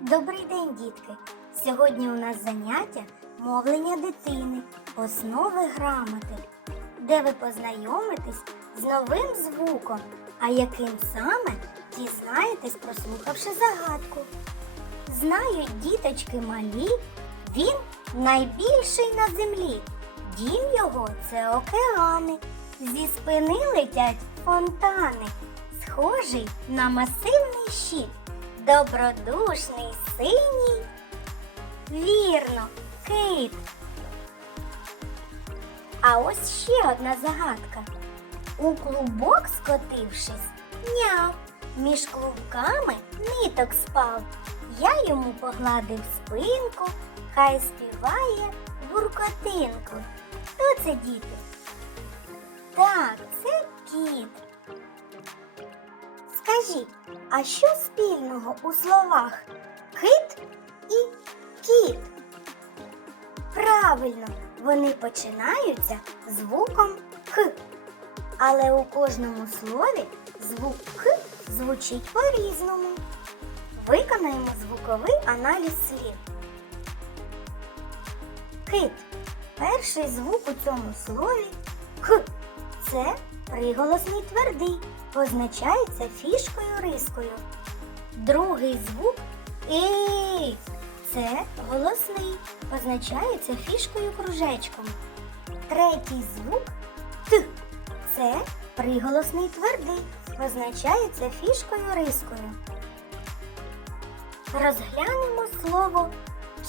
Добрий день, дітки! Сьогодні у нас заняття мовлення дитини, основи грамоти, де ви познайомитесь з новим звуком, а яким саме дізнаєтесь, прослухавши загадку. Знають діточки малі, він найбільший на землі. Дім його це океани. Зі спини летять фонтани, схожий на масивний щит, добродушний синій. Вірно, кит. А ось ще одна загадка. У клубок скотившись, няв, між клубками ниток спав. Я йому погладив спинку, хай співає гуркотинку. Хто це діти? Так, це кіт. Скажіть, а що спільного у словах кит і кіт? Правильно, вони починаються звуком К. Але у кожному слові звук К звучить по-різному. Виконаємо звуковий аналіз слів. Кит. Перший звук у цьому слові К. Це приголосний твердий, позначається фішкою рискою. Другий звук І. Це голосний, позначається фішкою кружечком. Третій звук Т. Це приголосний твердий, позначається фішкою рискою. Розглянемо слово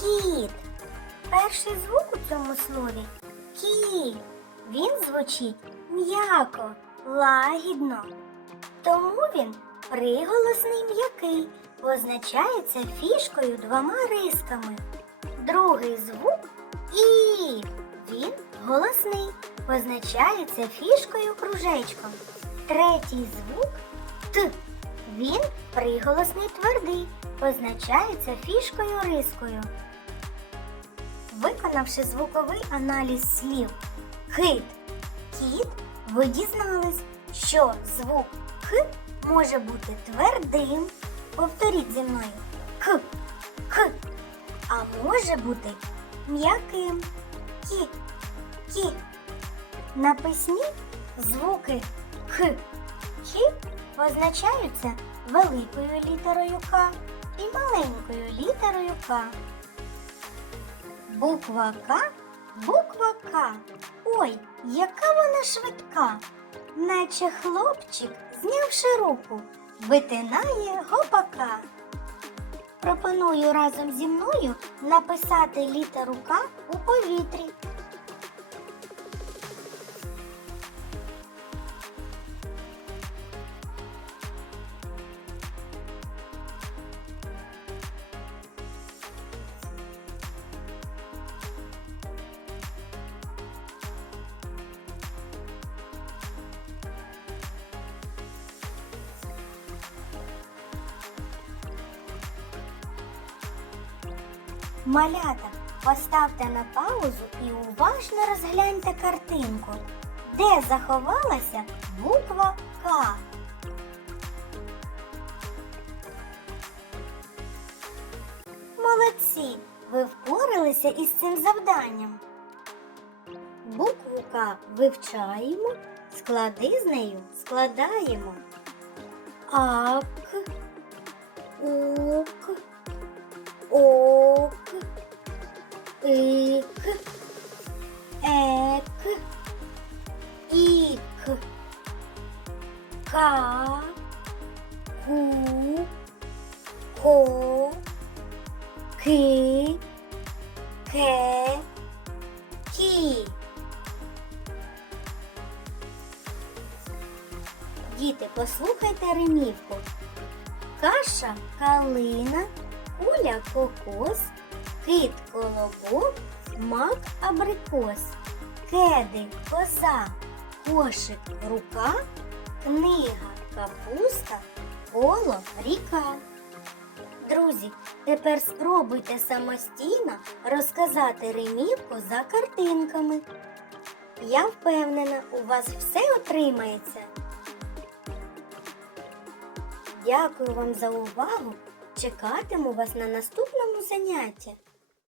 кіт. Перший звук у цьому слові кі. Він звучить м'яко, лагідно. Тому він приголосний м'який, позначається фішкою двома рисками. Другий звук і. Він голосний, позначається фішкою кружечком. Третій звук Т. Він приголосний твердий, позначається фішкою рискою. Виконавши звуковий аналіз слів кит, кіт, ви дізнались, що звук К може бути твердим. Повторіть зі мною К, К, а може бути м'яким. Кіт. На письмі звуки К, К позначаються великою літерою К і маленькою літерою К. Буква К, буква К. Ой, яка вона швидка, наче хлопчик, знявши руку, витинає гопака. Пропоную разом зі мною написати літеру К у повітрі. Малята, поставте на паузу і уважно розгляньте картинку, де заховалася буква К. Молодці! Ви впоралися із цим завданням. Букву К вивчаємо, склади з нею складаємо. Ак, ук, ок, ик, ек, ік, ка, ку, ко, ки, ке, кі. Діти, послухайте ремівку. Каша калина, куля кокос, кит колобок, мак абрикос, кеди коза, кошик рука, книга капуста, коло ріка. Друзі, тепер спробуйте самостійно розказати ремівку за картинками. Я впевнена, у вас все отримається. Дякую вам за увагу Чекатиму вас на наступному занятті.